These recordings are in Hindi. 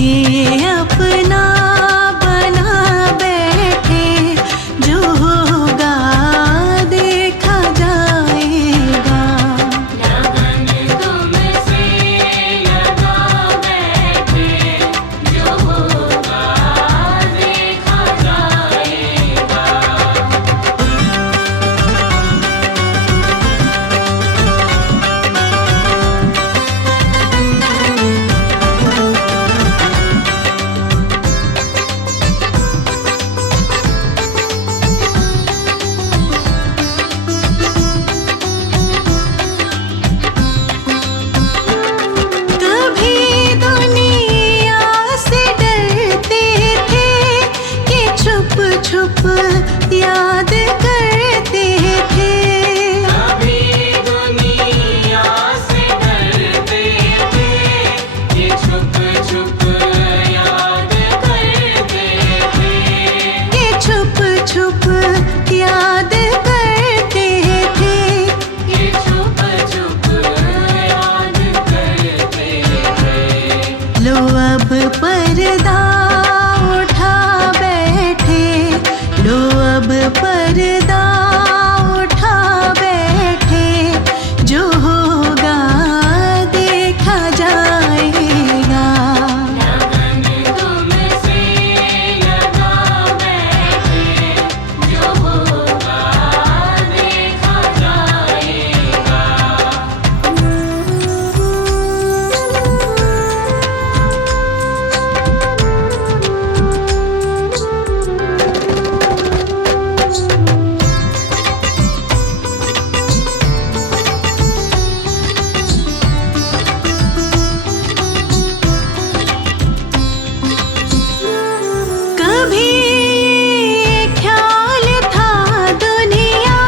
तुम्हें अपना बना बैठे, जो होगा देखा जाएगा। लगन तुमसे लगा बैठे, जो होगा देखा जाएगा। कभी दुनिया से डरते थे कि छुप छुप याद करते थे। कभी दुनिया से डरते थे कि छुप छुप याद करते थे। कि छुप छुप याद करते थे। कि छुप छुप याद करते थे। लो अब पर्दा उठा बैठे, लो अब पर्दा उठा बैठे, जो होगा देखा जाएगा। लगन तुमसे लगा बैठे, जो होगा देखा जाएगा। कभी ख्याल था दुनिया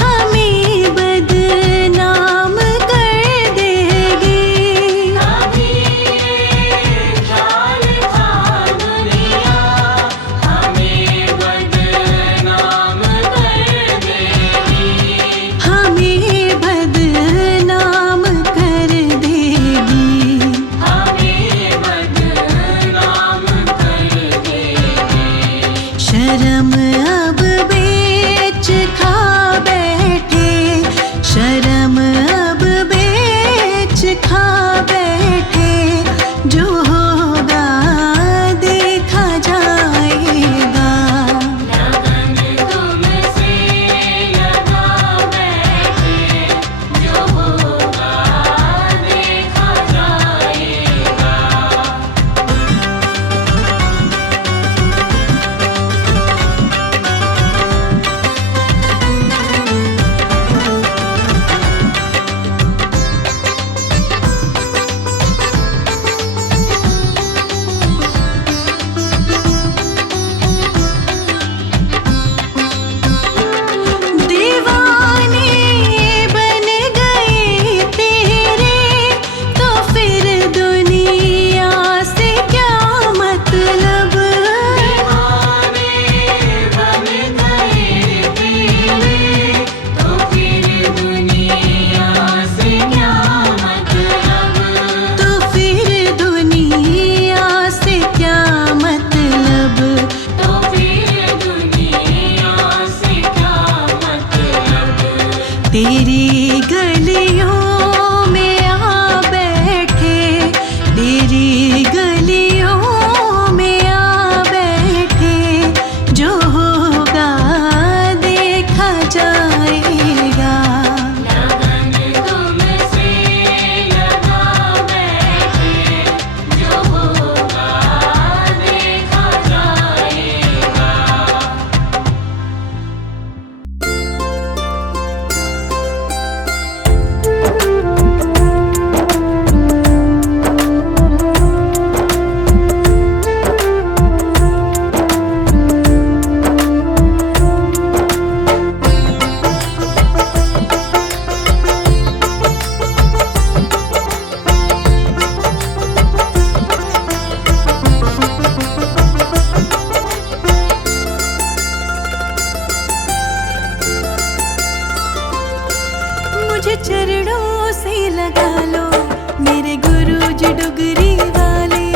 हमें बदनाम कर देगी। कभी ख्याल था दुनिया हमें बदनाम कर देगी। हमें बदनाम कर देगी। हमें बदनाम कर देगी। शर्म अब बेच खा बैठे, शर्म अब बेच खा बैठे, जो होगा देखा जाएगा। लगन तुमसे लगा बैठे, जो होगा देखा जाएगा। दीवाने बन गए तेरे, तो फिर दुनिया से क्या मतलब। दीवाने बन गए तेरे, तो फिर दुनिया से क्या मतलब। तो फिर दुनिया से क्या मतलब। तो फिर दुनिया से क्या मतलब। तेरी गलियों में आ बैठे, तेरी गलियों में आ बैठे, जो होगा देखा जाएगा। लगन तुमसे लगा बैठे, जो होगा देखा जाएगा। चरणों से लगा लो मेरे गुरुजी डुगरी वाले।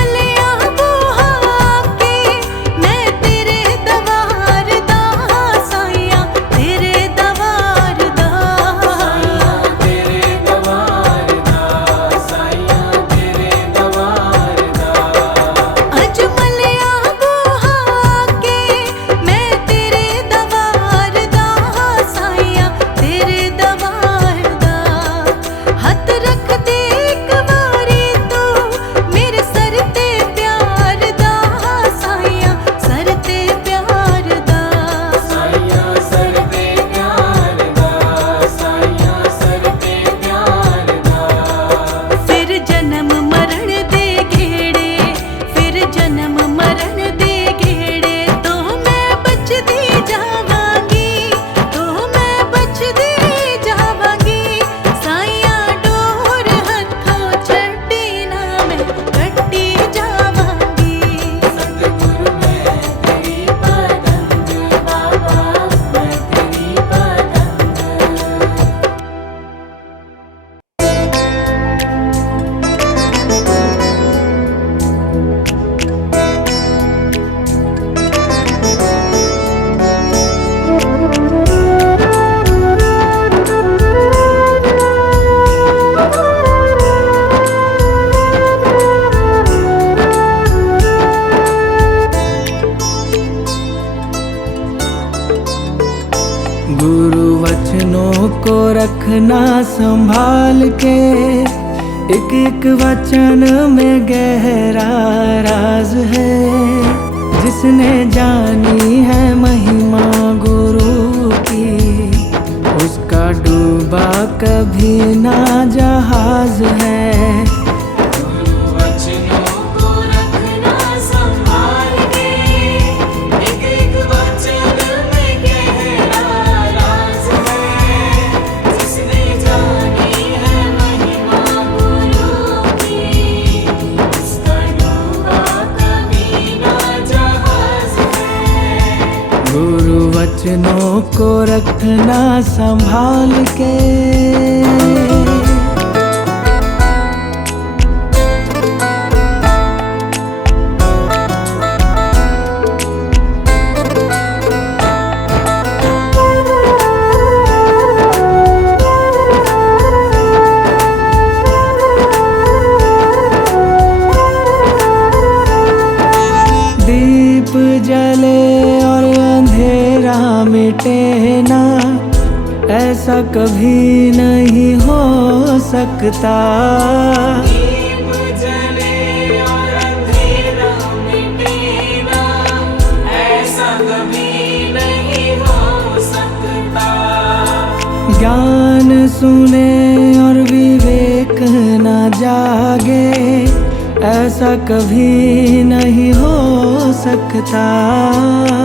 मलिया बुहा के मैं तेरे दवार दा साइया तेरे दवार दा तेरे दवार दा साइया तेरे दवार दा अज मलिया बुहा के मैं तेरे दवार दा साइया तेरे दवार दा हथ रख दे एक वारी तू मेरे सर ते प्यार दा साइया सर ते प्यार दा साइया सर ते प्यार दा साइया सर ते प्यार दा फिर जन्म मरण दे घेड़े फिर जन्म मरण दे घेड़े तो मैं बचदी जावांगी तो मैं बचदी जावांगी साइया डोर हथों छड्डी ना मैं कट्टी जावांगी सतगुरु मैं तेरी पतंग बाबा मैं तेरी पतंग गुरु वचनों को रखना संभाल के, एक एक वचन में गहरा राज है। जिसने जानी है महिमा गुरु की, उसका डूबा कभी ना जहाज है। गुरु वचनों को रखना संभाल के, एक एक वचन में गहरा राज है। जिसने जानी है महिमा गुरु की, उसका डूबा कभी ना जहाज है। गुरु वचनों को रखना संभाल के। दीप जले और अंधेरा मिटे ना, ऐसा कभी नहीं हो सकता। दीप जले और अंधेरा मिटे ना, ऐसा कभी नहीं हो सकता। ज्ञान सुने और विवेक न जागे, ऐसा कभी नहीं हो सकता।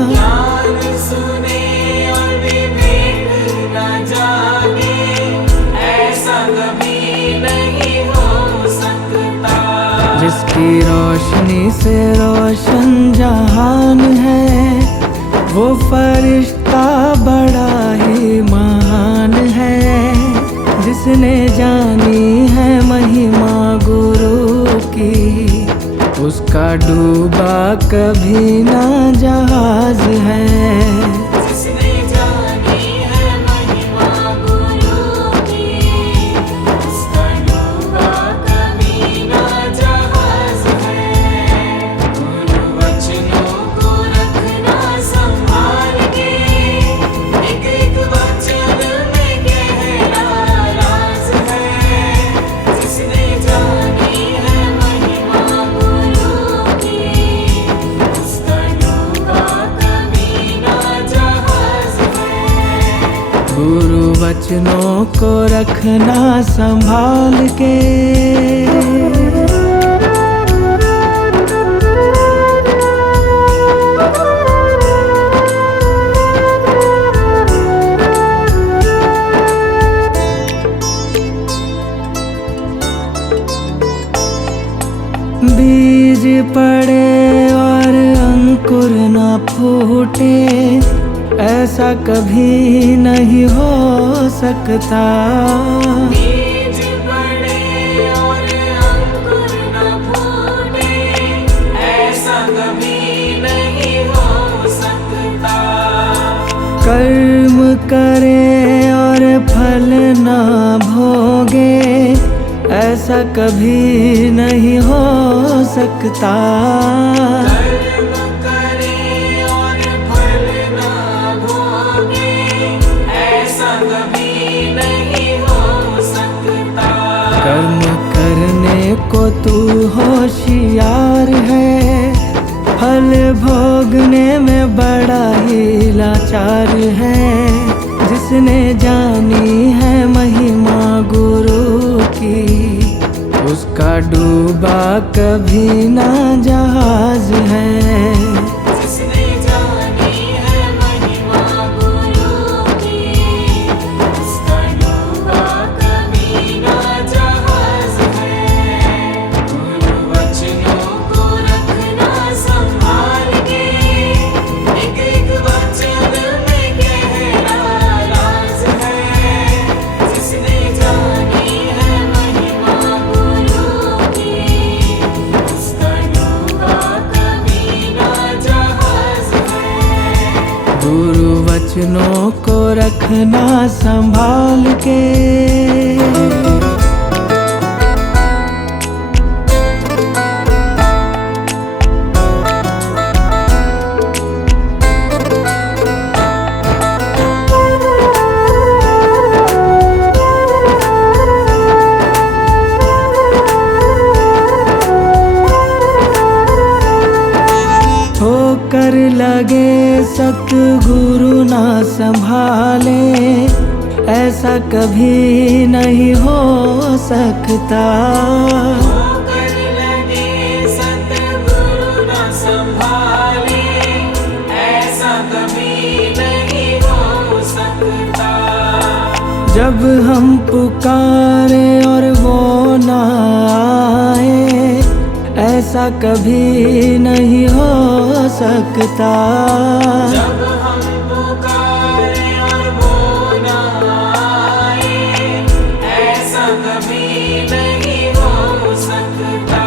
ज्ञान सुने और विवेक न जागे, ऐसा कभी नहीं हो सकता। जिसकी रोशनी से रोशन जहान है, वो फरिश्ता बड़ा ही महान है। जिसने जानी है महिमा गुरु की, उसका डूबा कभी ना जहाज है। जिसने जानी है महिमा गुरु की, उसका डूबा कभी ना जहाज है। गुरु वचनों को रखना संभाल के, एक एक वचन में गहरा राज है। जिसने जानी है महिमा गुरु की, उसका डूबा कभी ना जहाज है। गुरु वचनों को रखना संभाल के। बीज पड़े और अंकुर न फूटे, ऐसा कभी नहीं हो सकता। बीज पड़े और अंकुर न फूटे, कर्म करे और फल ना भोगे, ऐसा कभी नहीं हो सकता। कर्म करे और फल ना भोगे, ऐसा कभी नहीं हो सकता। कर्म करने को तू होशियार है, फल भोगने में बड़ा ही लाचार है। जिसने जानी है महिमा गुरु की, उसका डूबा कभी ना जहाज है। जिसने जानी है महिमा गुरु की, उसका डूबा कभी ना जहाज है। गुरु वचनों को रखना संभाल के, एक एक वचन में गहरा राज है। जिसने जानी है महिमा गुरु की, उसका डूबा कभी ना जहाज है। गुरु वचनों को रखना संभाल के। होकर लगे सतगुरु ना संभाले, ऐसा कभी नहीं हो सकता। होकर लगे सतगुरु ना संभाले, ऐसा कभी नहीं हो सकता। जब हम पुकारे और वो ना आए, ऐसा कभी नहीं हो सकता। जब हम पुकारे और वो ना आए, ऐसा कभी नहीं हो सकता।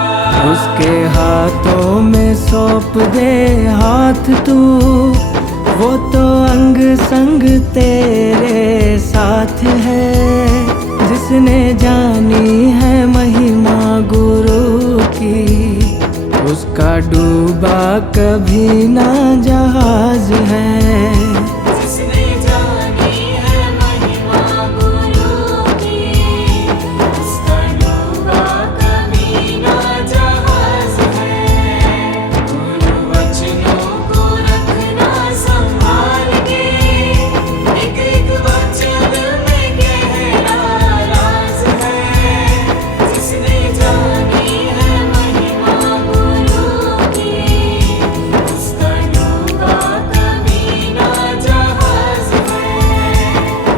उसके हाथों में सौंप दे हाथ तू, वो तो अंग संग तेरे साथ है। जिसने जानी है महिमा गुरु की, उसका डूबा कभी ना जहाज है। जिसने जानी है महिमा गुरु की, उसका डूबा कभी ना जहाज है। गुरु वचनों को रखना संभाल के, एक एक वचन में गहरा राज है। जिसने जानी है महिमा गुरु की, उसका डूबा कभी ना जहाज है।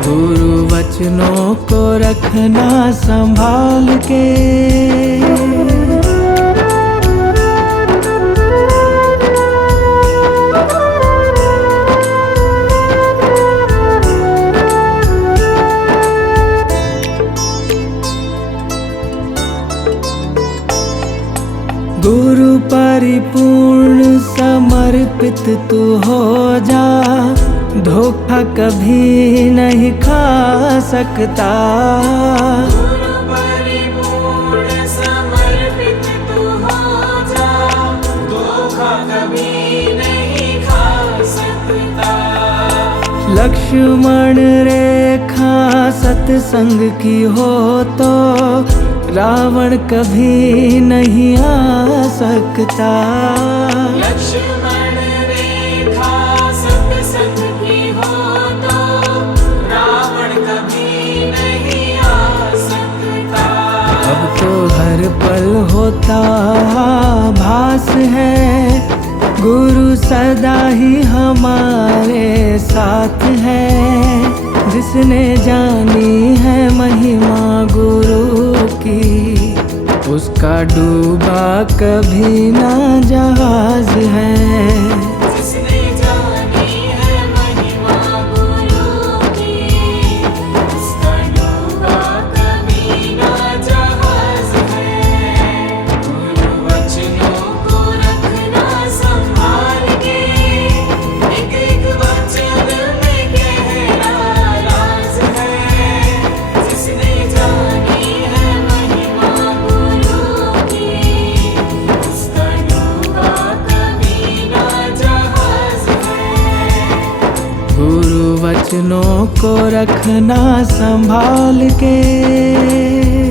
गुरु वचनों को रखना संभाल के। गुरु परिपूर्ण समर्पित तू हो जा, धोखा कभी नहीं खा सकता। गुरु परिपूर्ण समर्पित तू हो जा, धोखा कभी नहीं खा सकता। लक्ष्मण रेखा सत्संग की हो तो, रावण कभी नहीं आ सकता। लक्ष्मण रेखा सत्संग की हो तो, रावण कभी नहीं आ सकता। अब तो हर पल होता भास है, गुरु सदा ही हमारे साथ है। जिसने जानी है महिमा गुरु की, उसका डूबा कभी ना जहाज है। जिसने जानी है महिमा गुरु की, उसका डूबा कभी ना जहाज है। गुरु वचनों को रखना संभाल के, एक एक वचन में वचनों को रखना संभाल के।